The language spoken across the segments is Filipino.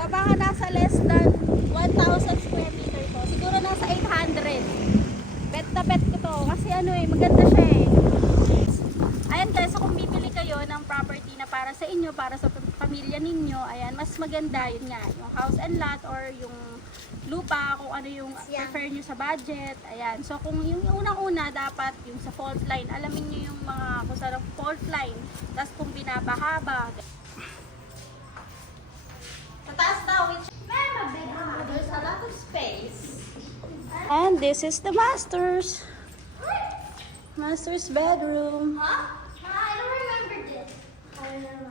So baka nasa less than 1,000 square meter to. Siguro nasa 800. Bet na bet ko to. Kasi ano eh, maganda siya eh. Ayan guys, so kung bibili kayo ng property na para sa inyo, para sa pamilya ninyo, ayan, mas maganda yun nga. Yung house and lot or yung lupa, kung ano yung prefer nyo sa budget. Ayan. So kung yung unang-una, dapat yung sa fault line. Alamin nyo yung mga kung saan fault line. Tapos kung binabahaba. Sa taas daw, there's a lot of space. And this is the master's bedroom. Huh? I don't remember this. I don't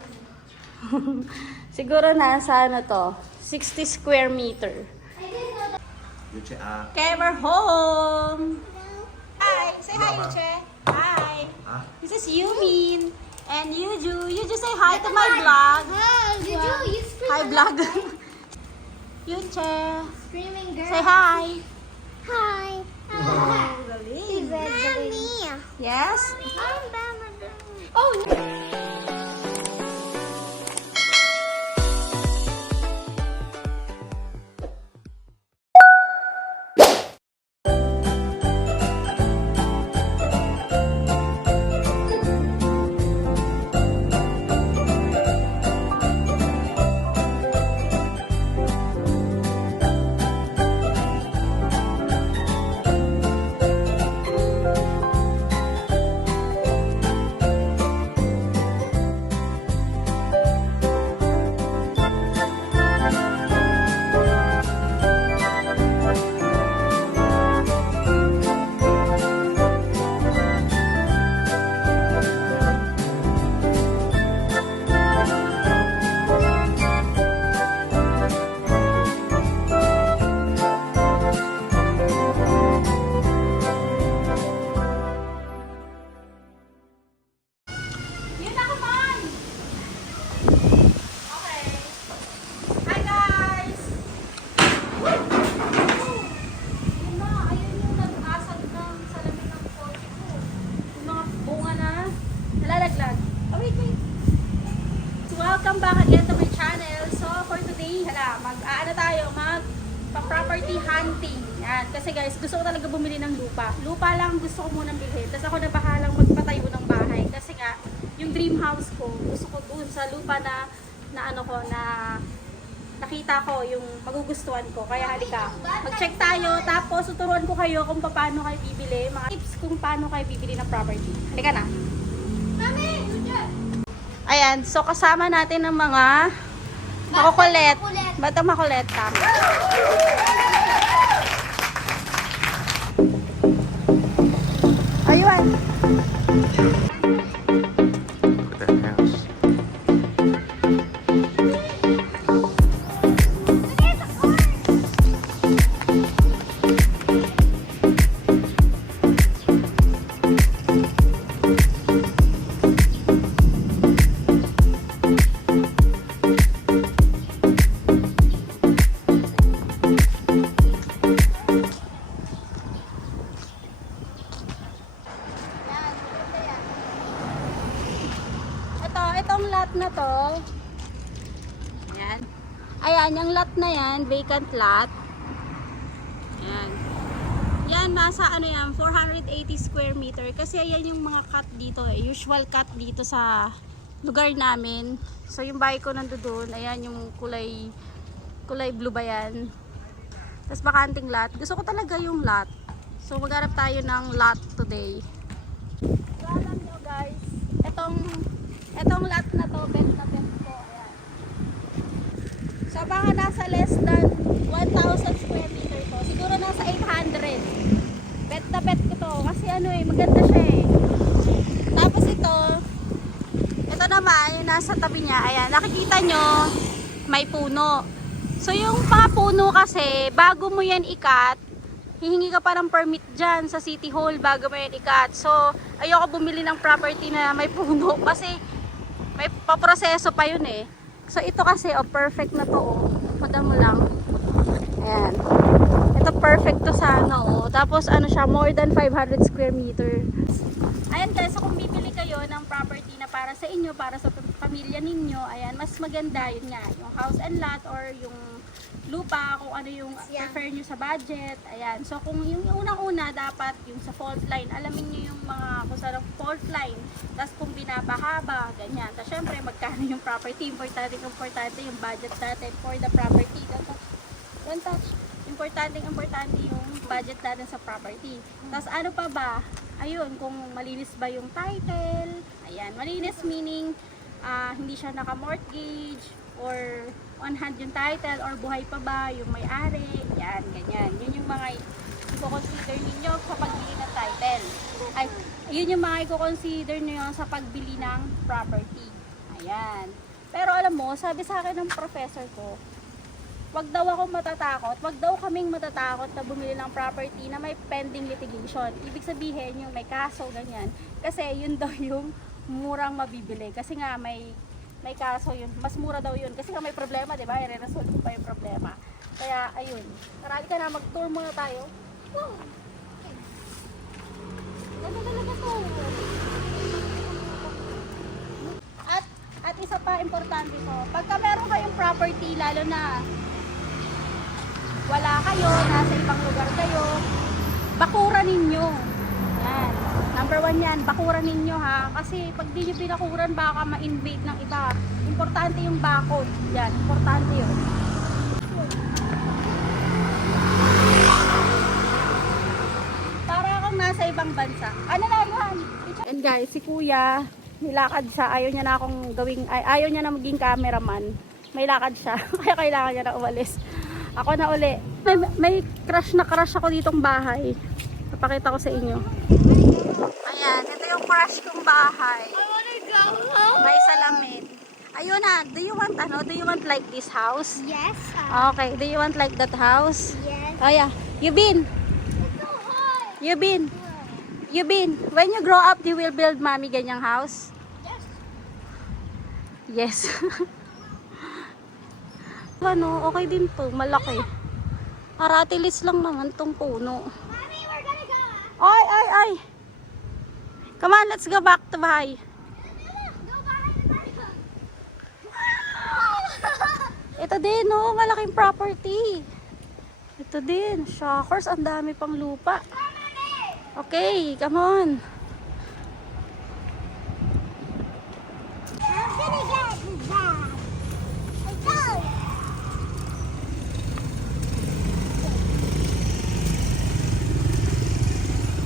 remember. Siguro nasa ano to, 60 square meter. I didn't know that. Okay, we're home. Hi, say hi, Yuche. Hi. This is Yumin and Yuju. Yuju, say hi to my vlog. You do. You scream. Hi, vlog. Yuche, Screaming girl. say hi. Hi. Galing. Mommy. Yes. Oh. Yun na, come on. Okay. Hi guys. Yun na, ayun yung nag-asag ng salamin ng kotse ko. Yung mga bunga na nalalaglag. Oh, wait. So, welcome back again to my channel. So, for today, mag-aano tayo, property hunting. Yan. Kasi guys, gusto ko talaga bumili ng lupa. Lupa lang gusto ko munang bilhin. Tapos ako na bahalang magpatayo ng bahay. Kasi nga, yung dream house ko, gusto ko dun sa lupa na nakita ko yung magugustuhan ko. Kaya halika, mag-check tayo. Tapos, tuturuan ko kayo kung paano kayo bibili. Mga tips kung paano kayo bibili ng property. Halika na. Mommy. Ayan, so kasama natin ng mga makukulit. Batang makulit. Tama. Ayun. That house. Itong lot na to. Ayan. Ayan, yung lot na yan, vacant lot. Ayan. Yan, nasa ano yan, 480 square meter. Kasi ayan yung mga cut dito eh. Usual cut dito sa lugar namin. So yung bahay ko nandoon, ayan yung kulay blue ba yan. Tapos bakanting lot. Gusto ko talaga yung lot. So maghanap tayo ng lot today. So alam nyo guys, etong lot na to, bet na bet ko. Ayan. So baka nasa less than 1,000 square meter to. Siguro nasa 800. Bet na bet ko to. Kasi ano eh, maganda siya eh. Tapos ito naman, yung nasa tabi niya, ayan, nakikita nyo, may puno. So yung mga puno kasi, bago mo yan ikat, hihingi ka pa ng permit dyan sa City Hall bago mo yan ikat. So, ayoko bumili ng property na may puno kasi may paproseso pa yun eh. So ito kasi, perfect na to. Madamo lang. Ayan. Ito perfect to sa ano. Tapos ano siya, more than 500 square meter. Ayan guys, so kung bibili kayo ng property na para sa inyo, para sa pamilya ninyo, ayan, mas maganda yun nga, yung house and lot or yung lupa, kung ano yung prefer nyo sa budget. Ayan. So, kung yung unang-una, dapat yung sa fault line, alamin nyo yung mga kung saan ang fault line. Tapos kung binabahaba, ganyan. Tapos syempre, magkano yung property. Importante yung budget natin for the property. Don't touch. Importante yung budget natin sa property. Tapos ano pa ba? Ayun, kung malinis ba yung title. Ayan, malinis meaning hindi siya naka-mortgage or on hand yung title or buhay pa ba yung may-ari. Yan, ganyan. Yun yung mga i-consider ninyo sa pagbili ng title. Ay, yun yung mga i-consider nyo sa pagbili ng property. Ayan. Pero alam mo, sabi sa akin ng professor ko, wag daw ako matatakot, wag daw kaming matatakot na bumili ng property na may pending litigation. Ibig sabihin yung may kaso, ganyan. Kasi yun daw yung murang mabibili. Kasi nga may kaso yun. Mas mura daw yun. Kasi nga may problema, di ba? I-resolve pa yung problema. Kaya, ayun. Marami ka na, mag-tour muna tayo. Wow! Ganda talaga to. At isa pa, importante to. Pagka meron kayong property, lalo na wala kayo, nasa ibang lugar kayo, bakuran ninyo. Yan. Number 1 yan, bakuran ninyo ha. Kasi pag di nyo binakuran, baka ma-invade ng iba. Importante yung bakod. Yan, importante yun. Para kang nasa ibang bansa. Ano na yan? And guys, si kuya, nilakad siya. Ayaw niya na akong gawing, ayaw niya na maging cameraman. May lakad siya. Kaya kailangan niya na umalis. Ako na uli. May crush ako ditong bahay. Papakita ko sa inyo. Ayan, ito yung crush kong bahay. I wanna go home. May salamin. Ayun na, do you want like this house? Yes. Okay, do you want like that house? Yes. Oh yeah, you been. It's so hot. You been. When you grow up, you will build mommy ganyang house? Yes. Yes. Ano, okay din to, malaki. Aratilis lang naman tong puno. Mommy, we're gonna go. Ay. Come on, let's go back to bahay. Go behind the bike. Ito din, no, malaking property. Ito din, shockers, ang dami pang lupa. Okay, come on. I'm gonna get this bag. Let's go.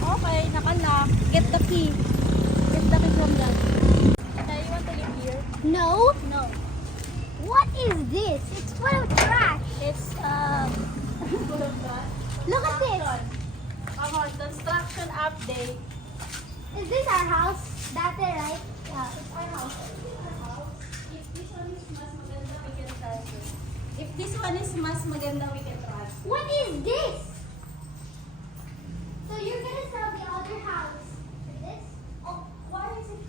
Okay, nakalock. Get the key. Get the key from that. You want to live here? No. No. What is this? It's full of trash. It's, full of that. Look at this. Come on, construction update. Is this our house? That's it, right? Yeah, it's our house. If this one is mas maganda, we can transfer. If this one is mas maganda, we can transfer. What is this? So you're gonna sell the other house for this? Oh, why is it?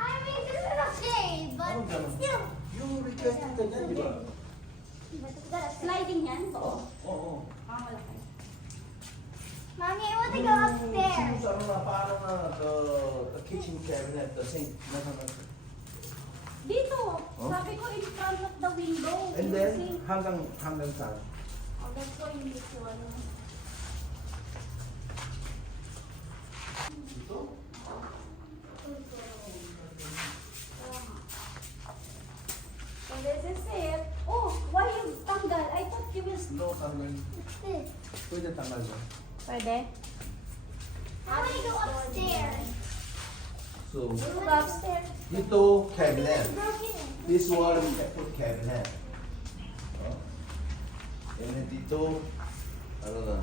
I mean, this is okay, but still. You requested the net, di ba? But it's gotta Sliding yan? Oo. Oo. Malaki. Mommy, I want to go upstairs. Choose ano na, parang the kitchen cabinet, the sink. Dito. Oh? Sabi ko in front of the window. And Yung then, sink. hanggang saan? Oh, that's why hindi ko ano. Dito? So this is it. Oh, why you tanggal? I thought you will... No, tanggal. What's this? Pwede tanggal ba? Pwede. I want to go upstairs. So, Go upstairs. dito, cabinet. It's broken. This one, put cabinet. Oh. And then dito, ano na?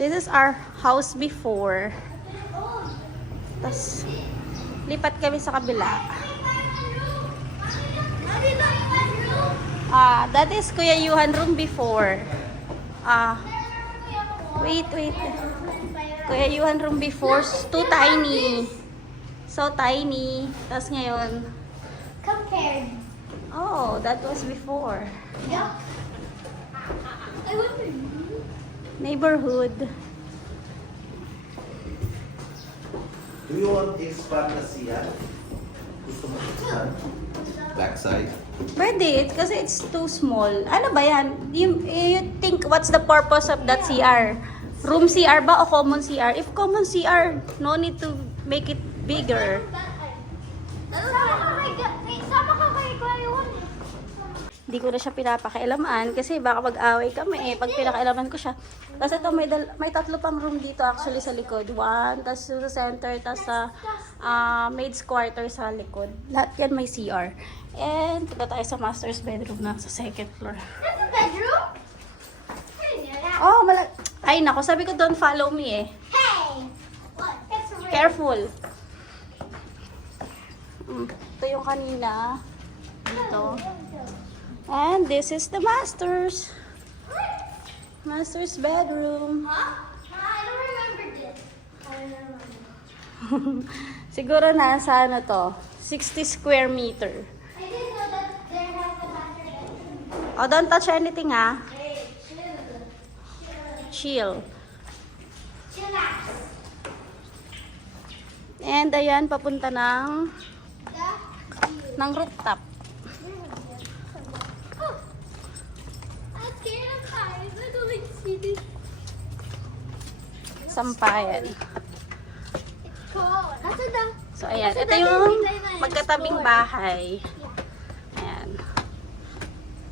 This is our house before. Oh, Tapos, lipat kami sa kabila. Mommy, look, my room. That is Kuya Yuhan room before. Wait. Kuya Yuhan room before, too tiny. So tiny. Tapos ngayon, Compared. oh, that was before. Yep. I wonder. Neighborhood. Do you want expand na siya? Gusto mo expand? Backside? Pwede, kasi it's too small. Ano ba yan? You think what's the purpose of that CR? Room CR ba o common CR? If common CR, no need to make it bigger. Sama ka kay Kuya Juan. Hindi ko na siya pinapakialaman kasi baka mag-away kami pag pinakailaman ko siya. Tapos ito may tatlo pang room dito actually sa likod. One, tapos sa center, tapos sa maid's quarter sa likod. Lahat yan may CR. And punta tayo sa master's bedroom na sa second floor. That's a bedroom? Oh, ay nako, sabi ko don't follow me eh. Hey! What? It's real. Careful. Ito yung kanina. Dito. And this is the master's. Master's bedroom. Huh? I don't remember this. I don't remember. Siguro nasa ano to? 60 square meter. I didn't know that there has a master bedroom. Oh, don't touch anything ha. Hey, Chill. chillax. And ayan, papunta ng The rooftop. Oh, I'm scared of heights. I don't like to see this. Sampayan. Cold. That's the. So ayan, ito yung magkatabing bahay. Ayan.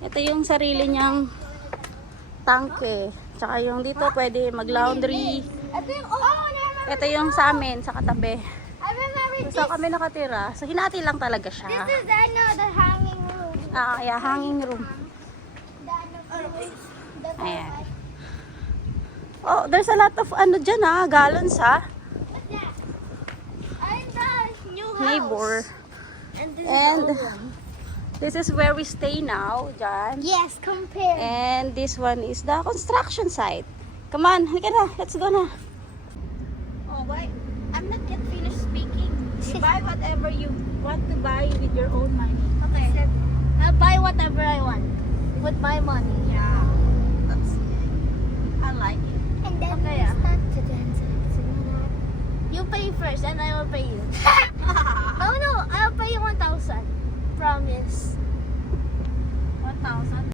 Ito yung sarili niyang tangke. Tsaka yung dito pwede mag-laundry. Ito yung, oh, I remember. Ito yung sa amin, sa katabi. I remember this. So kami nakatira. So hinati lang talaga siya. This is, I know, the hanging room. Yeah, hanging room. The Ayan. Oh, there's a lot of ano dyan gallons What's that? I'm the new house. Neighbor. And this And is the old one. this is where we stay now, dyan. Yes, compare. And this one is the construction site. Come on, halika na. Let's go na. Oh, why? I'm not yet finished speaking. You buy whatever you want to buy with your own money. Okay. I'll buy whatever I want with my money. Yeah. That's I like it. And then Okay, we start to dance. You pay first and I will pay you. Oh no, I'll pay you 1,000. Promise. 1,000.